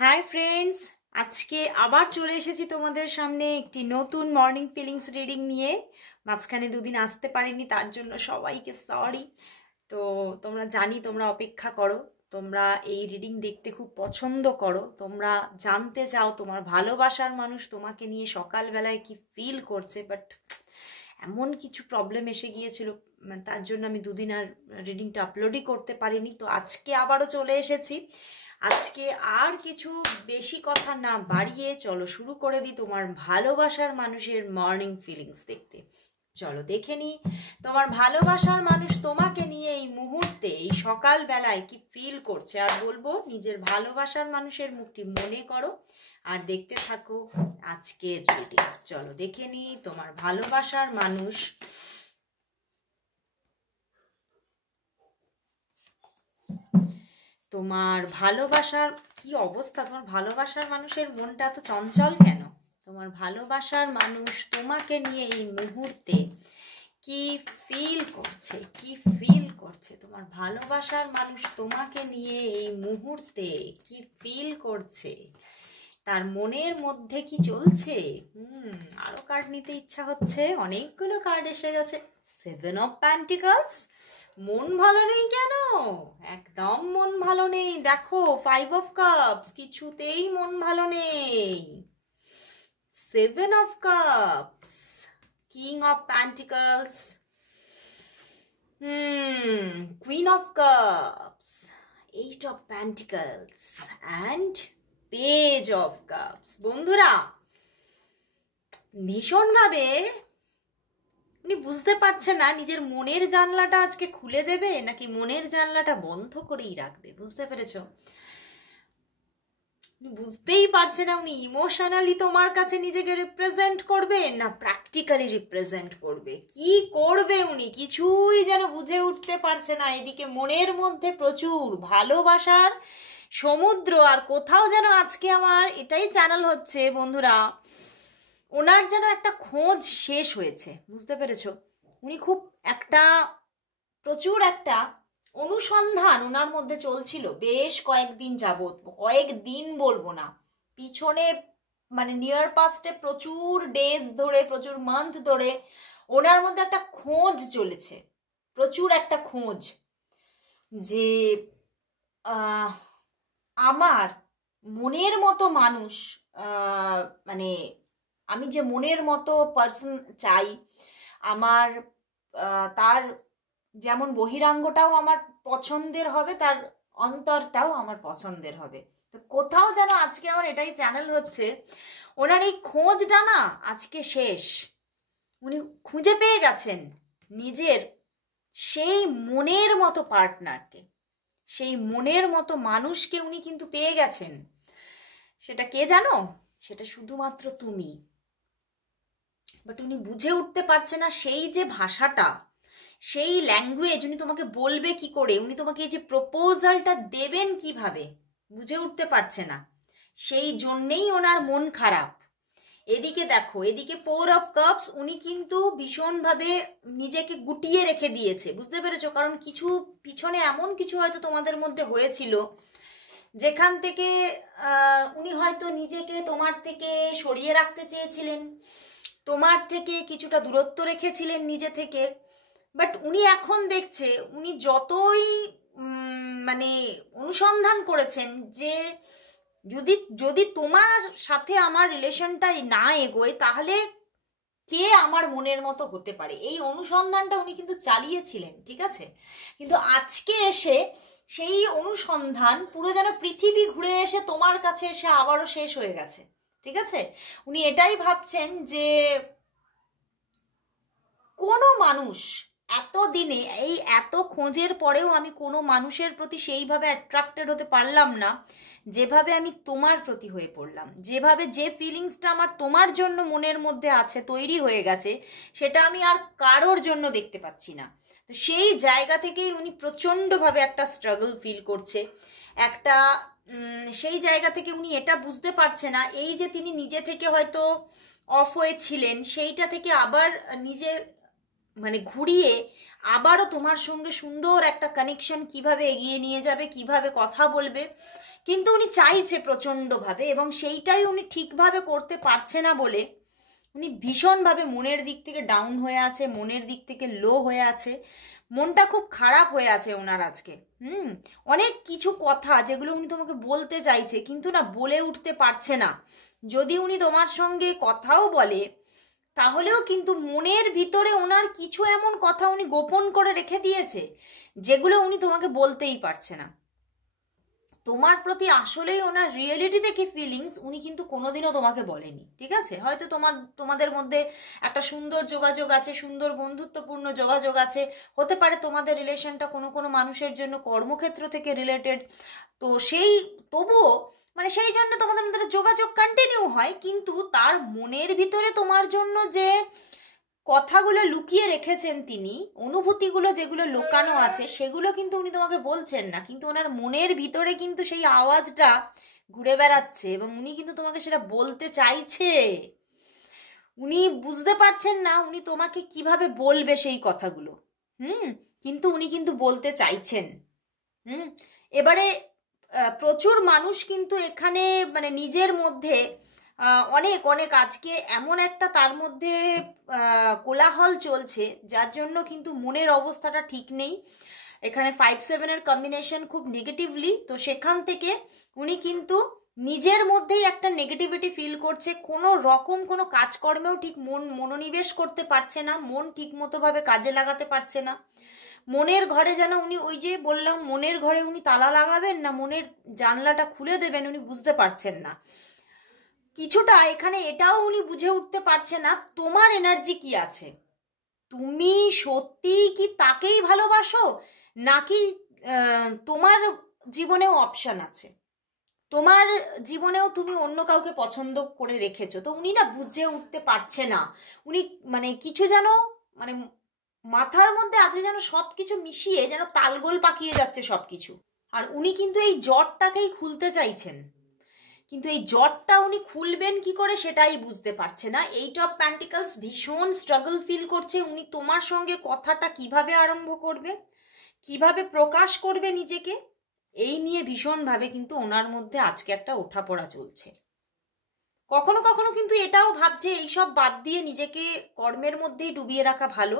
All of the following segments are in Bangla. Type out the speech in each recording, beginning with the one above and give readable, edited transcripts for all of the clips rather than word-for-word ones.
হাই ফ্রেন্ডস, আজকে আবার চলে এসেছি তোমাদের সামনে একটি নতুন মর্নিং ফিলিংস রিডিং নিয়ে। মাঝখানে দুদিন আসতে পারিনি, তার জন্য সবাইকে সরি। তো তোমরা অপেক্ষা করো, তোমরা এই রিডিং দেখতে খুব পছন্দ করো, তোমরা জানতে চাও তোমার ভালোবাসার মানুষ তোমাকে নিয়ে সকালবেলায় কি ফিল করছে। বাট এমন কিছু প্রবলেম এসে গিয়েছিল, তার জন্য আমি দুদিন আর রিডিংটা আপলোডই করতে পারিনি। তো আজকে আবারও চলে এসেছি। আজকে আর কিছু বেশি কথা না বাড়িয়ে চলো শুরু করে দিই তোমার ভালোবাসার মানুষের মর্নিং ফিলিংস দেখতে। চলো দেখে নিই তোমার ভালোবাসার মানুষ তোমাকে নিয়ে এই মুহূর্তে এই সকালবেলায় কি ফিল করছে। আর বলবো নিজের ভালোবাসার মানুষের মুখটি মনে করো আর দেখতে থাকো আজকের রিডিং। চলো দেখে নিই তোমার ভালোবাসার মানুষ তোমার ভালোবাসার কি অবস্থা। তোমার ভালোবাসার মানুষের মনটা এত চঞ্চল কেন? তোমার ভালোবাসার মানুষ তোমাকে নিয়ে এই মুহূর্তে কি ফিল করছে, কি ফিল করছে? তোমার ভালোবাসার মানুষ তোমাকে নিয়ে এই মুহূর্তে কি ফিল করছে, তার মনের মধ্যে কি চলছে? আরো কার্ড নিতে ইচ্ছা হচ্ছে, অনেকগুলো কার্ড এসে গেছে। 7 অফ পেন্টিকলস। মন ভালো নেই কেন? একদম মন ভালো নেই। দেখো 5 অফ কাপস, কিছুতেই মন ভালো নেই। 7 of cups, king of pentacles, queen of cups, 8 of pentacles and page of cups. বন্ধুরা, ভীষণভাবে উনি বুঝতে পারছে না নিজের মনের জানলাটা আজকে খুলে দেবে নাকি মনের জানলাটা বন্ধ করেই রাখবে। বুঝতে পেরেছ? বুঝতেই পারছে না উনি ইমোশনালি তোমার কাছে নিজেকে রিপ্রেজেন্ট করবে না প্র্যাকটিক্যালি রিপ্রেজেন্ট করবে। কি করবে উনি কিছুই যেন বুঝে উঠতে পারছে না। এদিকে মনের মধ্যে প্রচুর ভালোবাসার সমুদ্র, আর কোথাও যেন আজকে আমার এটাই চ্যানেল হচ্ছে বন্ধুরা, ওনার যেন একটা খোঁজ শেষ হয়েছে। বুঝতে পেরেছ? উনি খুব প্রচুর একটা অনুসন্ধান ওনার মধ্যে চলছিল বেশ কয়েকদিন যাবত। কয়েকদিন বলবো না, পিছনে মানে নিয়ার পাস্টে প্রচুর ডেজ ধরে, প্রচুর মান্থ ধরে ওনার মধ্যে একটা খোঁজ চলেছে, প্রচুর একটা খোঁজ যে আমার মনের মতো মানুষ, মানে আমি যে মনের মতো পার্সন চাই, আমার তার যেমন বহিরাঙ্গটাও আমার পছন্দের হবে, তার অন্তরটাও আমার পছন্দের হবে। তো কোথাও যেন আজকে আমার এটাই চ্যানেল হচ্ছে, ওনার এই খোঁজটা না আজকে শেষ। উনি খুঁজে পেয়ে গেছেন নিজের সেই মনের মতো পার্টনারকে, সেই মনের মতো মানুষকে উনি কিন্তু পেয়ে গেছেন। সেটা কে জানো? সেটা শুধুমাত্র তুমি। বাট উনি বুঝে উঠতে পারছে না সেই যে ভাষাটা, সেই ল্যাঙ্গুয়েজ উনি তোমাকে বলবে কি করে, উনি তোমাকে এই যে প্রপোজালটা দেবেন কিভাবে, বুঝে উঠতে পারছে না। সেই জন্যেই ওনার মন খারাপ। এদিকে দেখো, এদিকে 4 অফ কাপস, উনি কিন্তু ভীষণভাবে নিজেকে গুটিয়ে রেখে দিয়েছে। বুঝতে পেরেছো? কারণ কিছু পিছনে এমন কিছু হয়তো তোমাদের মধ্যে হয়েছিল যেখান থেকে উনি হয়তো নিজেকে তোমার থেকে সরিয়ে রাখতে চেয়েছিলেন, তোমার থেকে কিছুটা দূরত্ব রেখেছিলেন নিজে থেকে। বাট উনি এখন দেখছে, উনি যতই মানে অনুসন্ধান করেছেন যে যদি যদি তোমার সাথে আমার রিলেশনটাই না এগোয় তাহলে কে আমার মনের মতো হতে পারে, এই অনুসন্ধানটা উনি কিন্তু চালিয়েছিলেন, ঠিক আছে? কিন্তু আজকে এসে সেই অনুসন্ধান পুরো যেন পৃথিবী ঘুরে এসে তোমার কাছে এসে আবারও শেষ হয়ে গেছে, ঠিক আছে? উনি এটাই ভাবছেন যে কোনো মানুষ এতদিনে, এই এত খোঁজের পরেও আমি কোনো মানুষের প্রতি সেইভাবে অ্যাট্রাক্টেড হতে পারলাম না যেভাবে আমি তোমার প্রতি হয়ে পড়লাম। যেভাবে যে ফিলিংসটা আমার তোমার জন্য মনের মধ্যে আছে, তৈরি হয়ে গেছে, সেটা আমি আর কারোর জন্য দেখতে পাচ্ছি না। তো সেই জায়গা থেকেই উনি প্রচণ্ডভাবে একটা স্ট্রাগল ফিল করছে। একটা সেই জায়গা থেকে উনি এটা বুঝতে পারছে না, এই যে তিনি নিজে থেকে হয়তো অফ হয়েছিলেন, সেইটা থেকে আবার নিজে মানে ঘুরিয়ে আবারও তোমার সঙ্গে সুন্দর একটা কানেকশন কিভাবে এগিয়ে নিয়ে যাবে, কিভাবে কথা বলবে, কিন্তু উনি চাইছে প্রচণ্ডভাবে, এবং সেইটাই উনি ঠিকভাবে করতে পারছে না বলে উনি ভীষণভাবে মনের দিক থেকে ডাউন হয়ে আছে, মনের দিক থেকে লো হয়ে আছে, মনটা খুব খারাপ হয়ে আছে ওনার আজকে। অনেক কিছু কথা যেগুলো উনি তোমাকে বলতে চাইছে কিন্তু না বলে উঠতে পারছে না। যদি উনি তোমার সঙ্গে কথাও বলে তাহলেও কিন্তু মনের ভিতরে ওনার কিছু এমন কথা উনি গোপন করে রেখে দিয়েছে যেগুলো উনি তোমাকে বলতেই পারছে না। তোমার প্রতি আসলেই ওনার রিয়েলিটিতে কি ফিলিংস উনি কিন্তু কোনোদিনও তোমাকে বলেনি, ঠিক আছে? হয়তো তোমাদের মধ্যে একটা সুন্দর যোগাযোগ আছে, সুন্দর বন্ধুত্বপূর্ণ যোগাযোগ আছে, হতে পারে তোমাদের রিলেশনটা কোনো কোনো মানুষের জন্য কর্মক্ষেত্র থেকে রিলেটেড, তো তবুও মানে সেই জন্য তোমাদের মধ্যে যোগাযোগ কন্টিনিউ হয়, কিন্তু তার মনের ভিতরে তোমার জন্য যে কথাগুলো লুকিয়ে রেখেছেন তিনি, অনুভূতিগুলো যেগুলো লুকানো আছে সেগুলো কিন্তু উনি তোমাকে বলছেন না, কিন্তু ওনার মনের ভিতরে কিন্তু সেই আওয়াজটা ঘুরে বেড়াচ্ছে এবং উনি কিন্তু তোমাকে সেটা বলতে চাইছে। উনি বুঝতে পারছেন না উনি তোমাকে কিভাবে বলবে সেই কথাগুলো, কিন্তু উনি কিন্তু বলতে চাইছেন। এবারে প্রচুর মানুষ কিন্তু এখানে মানে নিজের মধ্যে অনেক অনেক আজকে এমন একটা তার মধ্যে কোলাহল চলছে যার জন্য কিন্তু মনের অবস্থাটা ঠিক নেই। এখানে 5-7 কম্বিনেশন খুব নেগেটিভলি, তো সেখান থেকে উনি কিন্তু নিজের মধ্যেই একটা নেগেটিভিটি ফিল করছে, কোনো রকম কোনো কাজকর্মেও ঠিক মনোনিবেশ করতে পারছে না, মন ঠিক মতোভাবে কাজে লাগাতে পারছে না। মনের ঘরে যেন উনি ওই যে বললাম মনের ঘরে উনি তালা লাগাবেন না মনের জানলাটা খুলে দেবেন উনি বুঝতে পারছেন না। কিছুটা এখানে এটাও উনি বুঝে উঠতে পারছে না তোমার এনার্জি কি আছে, তুমি সত্যি কি তাকেই ভালোবাসো নাকি তোমার জীবনেও অপশন আছে, তোমার জীবনেও তুমি অন্য কাউকে পছন্দ করে রেখেছো। তো উনি না বুঝে উঠতে পারছে না, উনি মানে কিছু যেন মানে মাথার মধ্যে আজকে যেন সব কিছু মিশিয়ে যেন তালগোল পাকিয়ে যাচ্ছে সব কিছু। আর উনি কিন্তু এই জটটাকেই খুলতে চাইছেন, কিন্তু এই জটটা উনি খুলবেন কি করে সেটাই বুঝতে পারছে না। 8 অফ পেন্টিকলস ভীষণ স্ট্রাগল ফিল করছে, উনি তোমার সঙ্গে কথাটা কিভাবে আরম্ভ করবে, কিভাবে প্রকাশ করবে নিজেকে, এই নিয়ে ভীষণভাবে কিন্তু ওনার মধ্যে আজকে একটা ওঠাপড়া চলছে। কখনো কখনো কিন্তু এটাও ভাবছে এইসব বাদ দিয়ে নিজেকে কর্মের মধ্যেই ডুবিয়ে রাখা ভালো,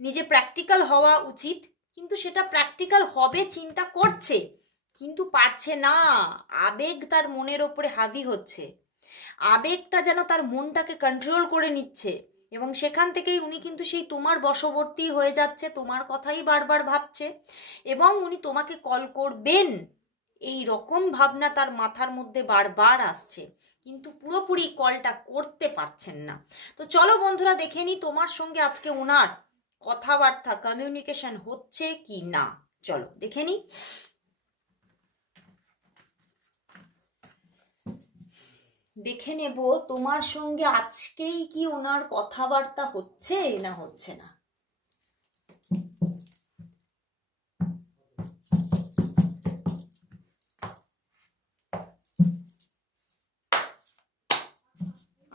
নিজে প্র্যাকটিক্যাল হওয়া উচিত, কিন্তু সেটা প্র্যাকটিক্যাল হবে চিন্তা করছে কিন্তু পারছে না। আবেগ তার মনের ওপরে হাবি হচ্ছে, আবেগটা যেন তার মনটাকে কন্ট্রোল করে নিচ্ছে এবং সেখান থেকেই উনি কিন্তু সেই তোমার বশবর্তী হয়ে যাচ্ছে, তোমার কথাই বারবার ভাবছে এবং উনি তোমাকে কল করবেন এই রকম ভাবনা তার মাথার মধ্যে বারবার আসছে, কিন্তু পুরোপুরি কলটা করতে পারছেন না। তো চলো বন্ধুরা দেখে নি তোমার সঙ্গে আজকে ওনার কথাবার্তা কমিউনিকেশন হচ্ছে কি না, চলো দেখে নি। দেখে নেব তোমার সঙ্গে আজকেই কি ওনার কথাবার্তা হচ্ছে না হচ্ছে না।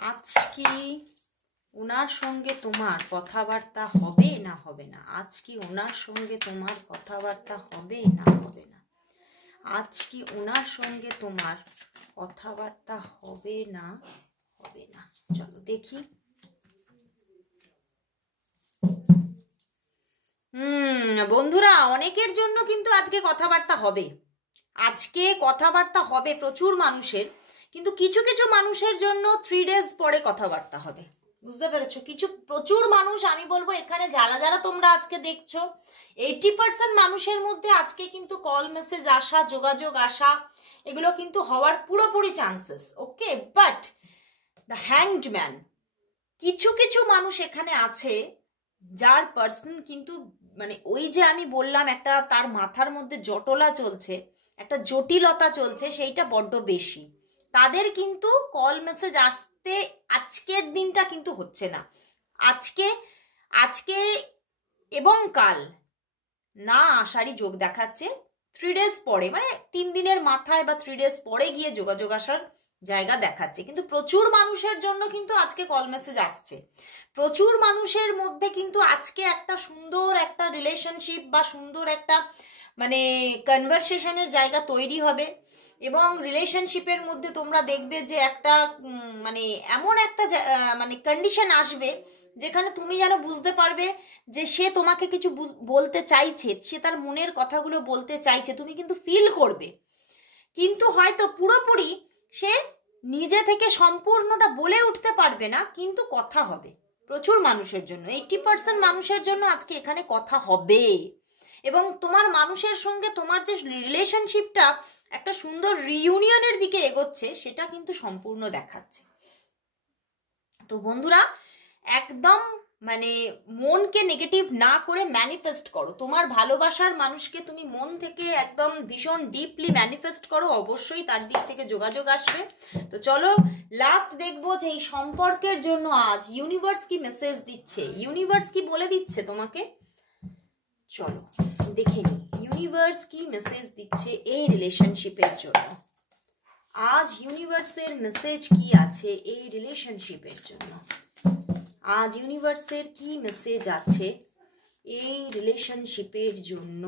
আজ কি ওনার সঙ্গে তোমার কথাবার্তা হবে না হবে না, আজ কি ওনার সঙ্গে তোমার কথাবার্তা হবে না হবে না, আজ কি ওনার সঙ্গে তোমার কথাবার্তা হবে না হবে না, চলো দেখি। বন্ধুরা অনেকের জন্য কিন্তু আজকে কথাবার্তা হবে, আজকে কথাবার্তা হবে প্রচুর মানুষের, কিন্তু কিছু কিছু মানুষের জন্য 3 days পরে কথাবার্তা হবে, বুঝতে পেরেছো? প্রচুর মানুষ আমি বলবো এখানে যারা যারা তোমরা আজকে দেখছো 80% মানুষের মধ্যে আজকে কিন্তু কল মেসেজ আসা, যোগাযোগ আসা, এগুলো কিন্তু হওয়ার পুরোপুরি chances, okay. But the hanged man, কিছু কিছু মানুষ এখানে আছে যার পার্সন কিন্তু মানে ওই যে আমি বললাম একটা তার মাথার মধ্যে জটলা চলছে, একটা জটিলতা চলছে, সেইটা বড্ড বেশি, তাদের কিন্তু কল মেসেজ আসতে আজকের দিনটা কিন্তু হচ্ছে না, আজকে এবং কাল না আসারই যোগ দেখাচ্ছে। 3 days পরে মানে 3 দিনের মাথায় বা 3 days পরে গিয়ে যোগাযোগ আসার জায়গা দেখাচ্ছে, কিন্তু প্রচুর মানুষের জন্য কিন্তু আজকে কল মেসেজ আসছে, প্রচুর মানুষের মধ্যে কিন্তু আজকে একটা সুন্দর একটা রিলেশনশিপ বা সুন্দর একটা মানে কনভারসেশনের জায়গা তৈরি হবে, এবং রিলেশনশিপের মধ্যে তোমরা দেখবে যে একটা মানে এমন একটা মানে কন্ডিশন আসবে যেখানে তুমি যেন বুঝতে পারবে যে সে তোমাকে কিছু বলতে চাইছে, সে তার মনের কথাগুলো বলতে চাইছে, তুমি কিন্তু ফিল করবে। কিন্তু হয়তো পুরোপুরি সে নিজে থেকে সম্পূর্ণটা বলে উঠতে পারবে না, কিন্তু কথা হবে। প্রচুর মানুষের জন্য, 80% মানুষের জন্য আজকে এখানে কথা হবে। এবং তোমার মানুষের সঙ্গে তোমার যে রিলেশনশিপটা একটা সুন্দর রিইউনিয়নের দিকে এগোচ্ছে, সেটা কিন্তু সম্পূর্ণ দেখাচ্ছে। তো বন্ধুরা, একদম মানে মনকে নেগেটিভ না করে ম্যানিফেস্ট করো। তোমার ভালোবাসার মানুষকে তুমি মন থেকে একদম ভীষণ ডিপলি ম্যানিফেস্ট করো, অবশ্যই তার দিক থেকে যোগাযোগ আসবে। তো চলো লাস্ট দেখবো যে এই সম্পর্কের জন্য আজ ইউনিভার্স কি মেসেজ দিচ্ছে, ইউনিভার্স কি বলে দিচ্ছে তোমাকে। চলো দেখে নি ইউনিভার্স কি মেসেজ দিচ্ছে এই রিলেশনশিপের জন্য। আজ ইউনিভার্সের মেসেজ কি আছে এই রিলেশনশিপের জন্য। আজ ইউনিভার্সের কি মেসেজ আছে এই রিলেশনশিপের জন্য।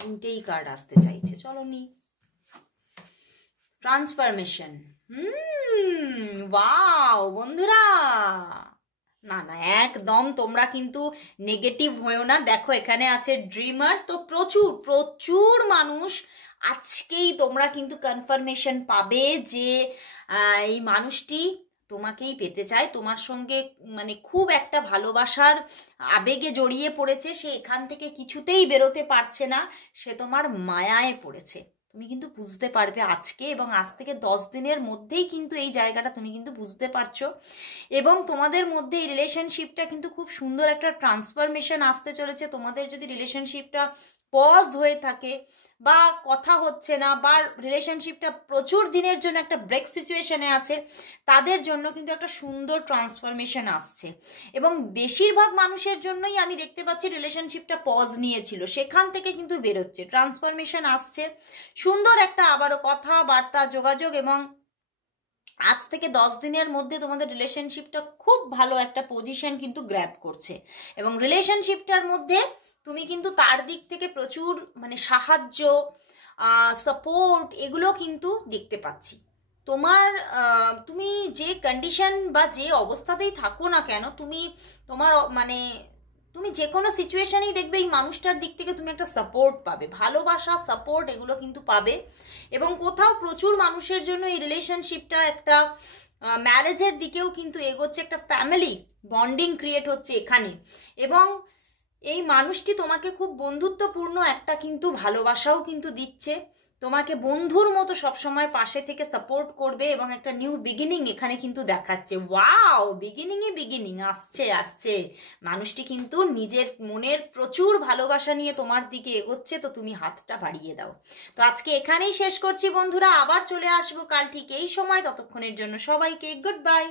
তিনটেই কার্ড আসতে চাইছে, চলো নি। ট্রান্সফরমেশন, ওয়াও বন্ধুরা, না না একদম তোমরা কিন্তু নেগেটিভ হয়েও না। দেখো এখানে আছে ড্রিমার। তো প্রচুর প্রচুর মানুষ আজকেই তোমরা কিন্তু কনফার্মেশন পাবে যে এই মানুষটি তোমাকেই পেতে চায়, তোমার সঙ্গে মানে খুব একটা ভালোবাসার আবেগে জড়িয়ে পড়েছে, সে এখান থেকে কিছুতেই বেরোতে পারছে না, সে তোমার মায়ায় পড়েছে। তুমি কিন্তু বুঝতে পারবে আজকে, এবং আজ থেকে 10 দিনের মধ্যেই কিন্তু এই জায়গাটা তুমি কিন্তু বুঝতে পারছো। এবং তোমাদের মধ্যে এই রিলেশনশিপটা কিন্তু খুব সুন্দর একটা ট্রান্সফরমেশন আসতে চলেছে। তোমাদের যদি রিলেশনশিপটা পজ হয়ে থাকে বা কথা হচ্ছে না, বা রিলেশনশিপটা প্রচুর দিনের জন্য একটা ব্রেক সিচুয়েশনে আছে, তাদের জন্য কিন্তু একটা সুন্দর ট্রান্সফরমেশন আসছে। এবং বেশিরভাগ মানুষের জন্যই আমি দেখতে পাচ্ছি রিলেশনশিপটা পজ নিয়েছিল, সেখান থেকে কিন্তু বেরোচ্ছে, ট্রান্সফরমেশন আসছে, সুন্দর একটা আবারও কথাবার্তা যোগাযোগ। এবং আজ থেকে 10 দিনের মধ্যে তোমাদের রিলেশনশিপটা খুব ভালো একটা পজিশন কিন্তু গ্র্যাব করছে। এবং রিলেশনশিপটার মধ্যে তুমি কিন্তু তার দিক থেকে প্রচুর মানে সাহায্য, সাপোর্ট, এগুলো কিন্তু দেখতে পাচ্ছি। তুমি যে কন্ডিশন বা যে অবস্থাতেই থাকো না কেন, তোমার মানে তুমি যে কোনো সিচুয়েশনেই দেখবে এই মানুষটার দিক থেকে তুমি একটা সাপোর্ট পাবে, ভালোবাসা, সাপোর্ট, এগুলো কিন্তু পাবে। এবং কোথাও প্রচুর মানুষের জন্য এই রিলেশনশিপটা একটা ম্যারেজের দিকেও কিন্তু এগোচ্ছে, একটা ফ্যামিলি বন্ডিং ক্রিয়েট হচ্ছে এখানে। এবং এই মানুষটি তোমাকে খুব বন্ধুত্বপূর্ণ একটা কিন্তু ভালোবাসাও কিন্তু দিচ্ছে, তোমাকে বন্ধুর মতো সবসময় পাশে থেকে সাপোর্ট করবে, এবং একটা নিউ বিগিনিং এখানে কিন্তু দেখাচ্ছে। ওয়াও, বিগিনিং আসছে আসছে। মানুষটি কিন্তু নিজের মনের প্রচুর ভালোবাসা নিয়ে তোমার দিকে এগোচ্ছে, তো তুমি হাতটা বাড়িয়ে দাও। তো আজকে এখানেই শেষ করছি বন্ধুরা, আবার চলে আসবো কাল ঠিক এই সময়। ততক্ষণের জন্য সবাইকে গুড বাই।